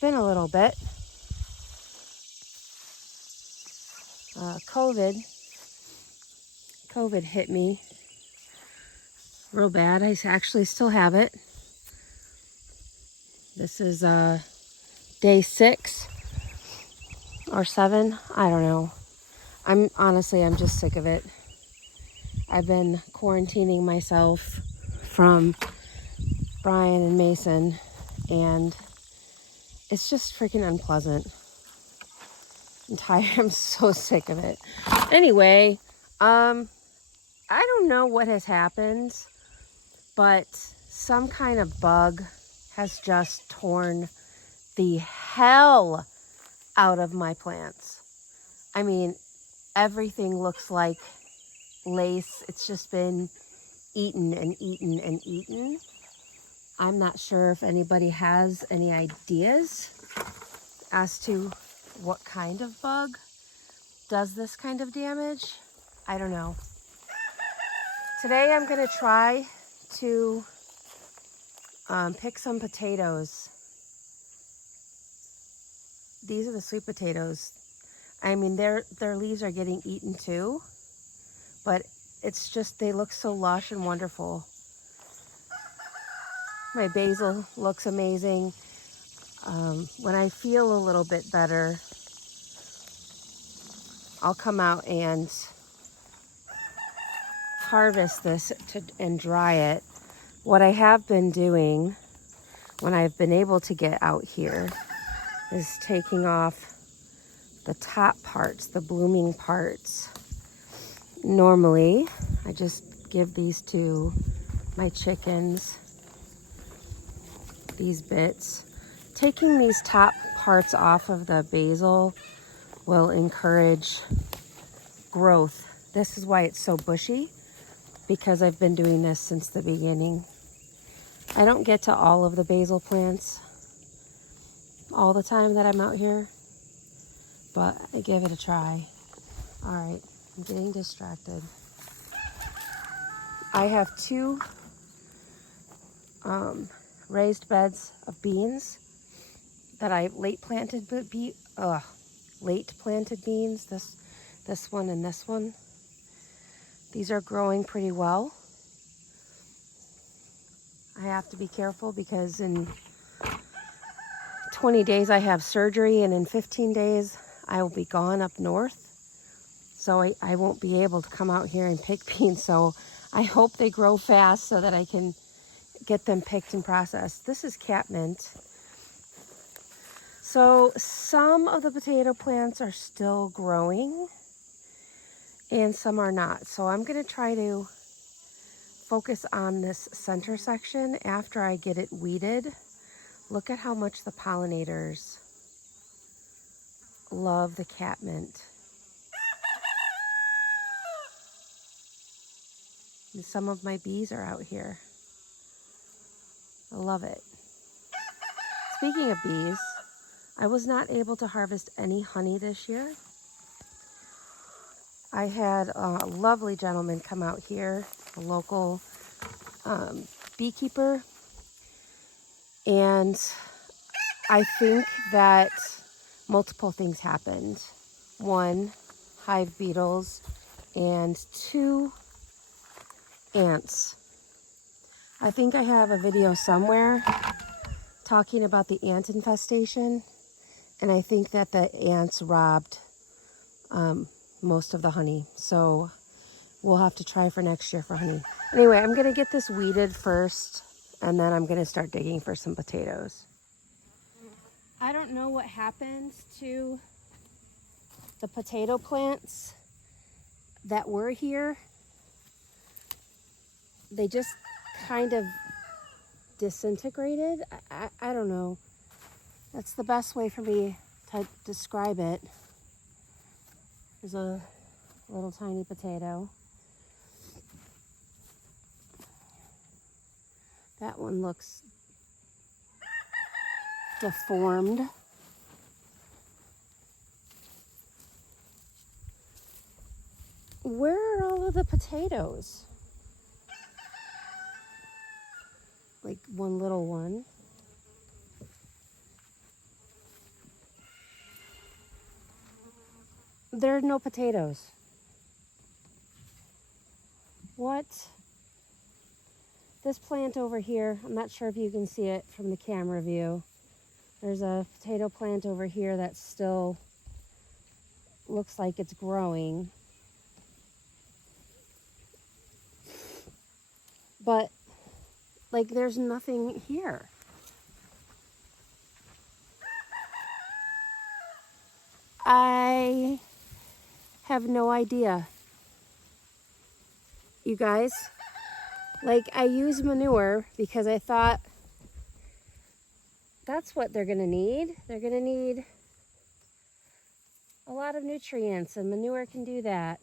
been a little bit. COVID hit me real bad. I actually still have it. This is day 6 or 7. I don't know. I'm just sick of it. I've been quarantining myself from Brian and Mason, and it's just freaking unpleasant. I'm tired. I'm so sick of it. Anyway, I don't know what has happened, but some kind of bug has just torn the hell out of my plants. I mean, everything looks like lace. It's just been eaten and eaten and eaten. I'm not sure if anybody has any ideas as to what kind of bug does this kind of damage. I don't know. Today I'm going to try to pick some potatoes. These are the sweet potatoes. I mean, their leaves are getting eaten too, but it's just, they look so lush and wonderful. My basil looks amazing. When I feel a little bit better, I'll come out and harvest this and dry it. What I have been doing when I've been able to get out here is taking off the top parts, the blooming parts. Normally, I just give these to my chickens, these bits. Taking these top parts off of the basil will encourage growth. This is why it's so bushy, because I've been doing this since the beginning. I don't get to all of the basil plants all the time that I'm out here, but I give it a try. All right, I'm getting distracted. I have 2 raised beds of beans that I late planted beans. This one and this one. These are growing pretty well. I have to be careful because in 20 days I have surgery, and in 15 days I will be gone up north. So I won't be able to come out here and pick beans. So I hope they grow fast so that I can get them picked and processed. This is catmint. So some of the potato plants are still growing and some are not. So I'm going to try to focus on this center section after I get it weeded. Look at how much the pollinators love the catmint. And some of my bees are out here. I love it. Speaking of bees, I was not able to harvest any honey this year. I had a lovely gentleman come out here, a local beekeeper, and I think that multiple things happened. 1, hive beetles, and 2, ants. I think I have a video somewhere talking about the ant infestation, and I think that the ants robbed most of the honey. So we'll have to try for next year for honey. Anyway, I'm gonna get this weeded first, and then I'm gonna start digging for some potatoes. I don't know what happened to the potato plants that were here. They just kind of disintegrated. I don't know. That's the best way for me to describe it. There's a little tiny potato. That one looks deformed. Where are all of the potatoes? Like one little one. There are no potatoes. What? This plant over here, I'm not sure if you can see it from the camera view. There's a potato plant over here that still looks like it's growing. But, like, there's nothing here. I have no idea. You guys, like, I use manure because I thought that's what they're gonna need. They're gonna need a lot of nutrients, and manure can do that.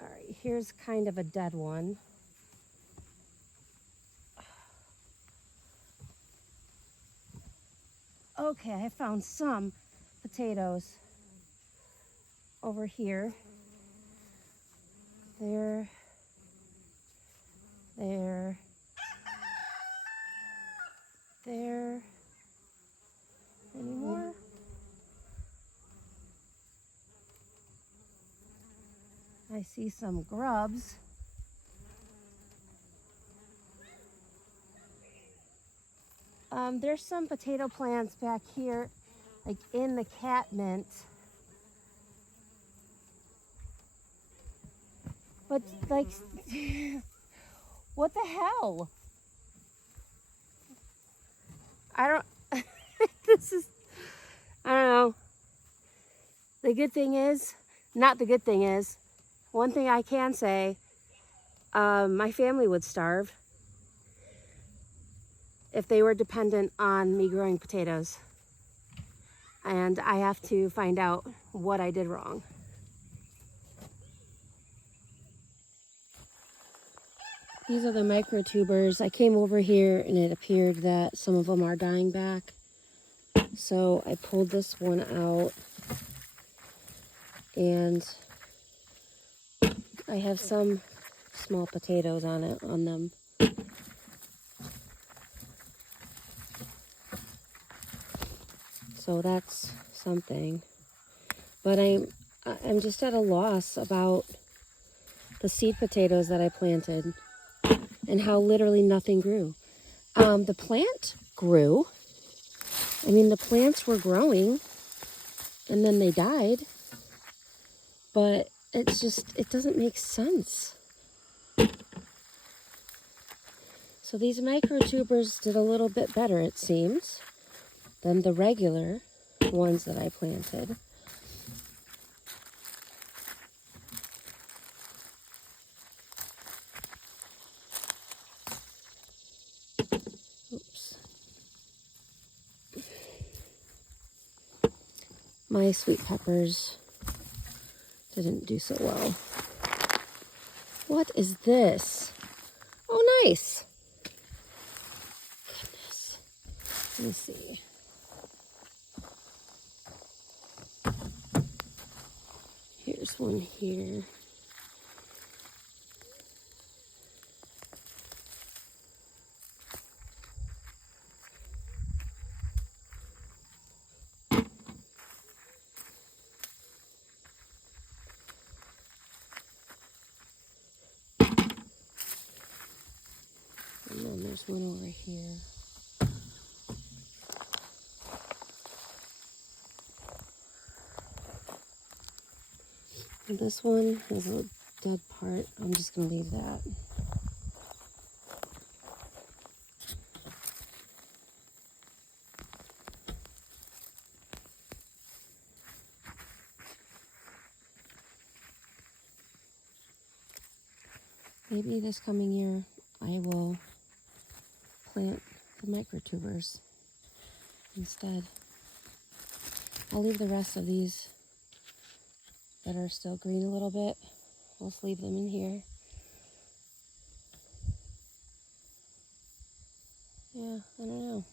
All right, here's kind of a dead one. Okay, I found some potatoes over here. There. Any more? I see some grubs. There's some potato plants back here, like in the catmint. But like, what the hell? I don't, I don't know. The good thing is, not the good thing is, one thing I can say, my family would starve if they were dependent on me growing potatoes. And I have to find out what I did wrong. These are the microtubers. I came over here and it appeared that some of them are dying back. So I pulled this one out and I have some small potatoes on them. So that's something. But I'm just at a loss about the seed potatoes that I planted and how literally nothing grew. The plant grew. I mean, the plants were growing and then they died. But it's just, it doesn't make sense. So these microtubers did a little bit better, it seems, than the regular ones that I planted. Oops. My sweet peppers didn't do so well. What is this? Oh, nice. Goodness. Let me see. Here's one here. And then there's one over here. And this one has a dead part. I'm just going to leave that. Maybe this coming year I will plant the microtubers instead. I'll leave the rest of these that are still green a little bit. We'll just leave them in here. Yeah, I don't know.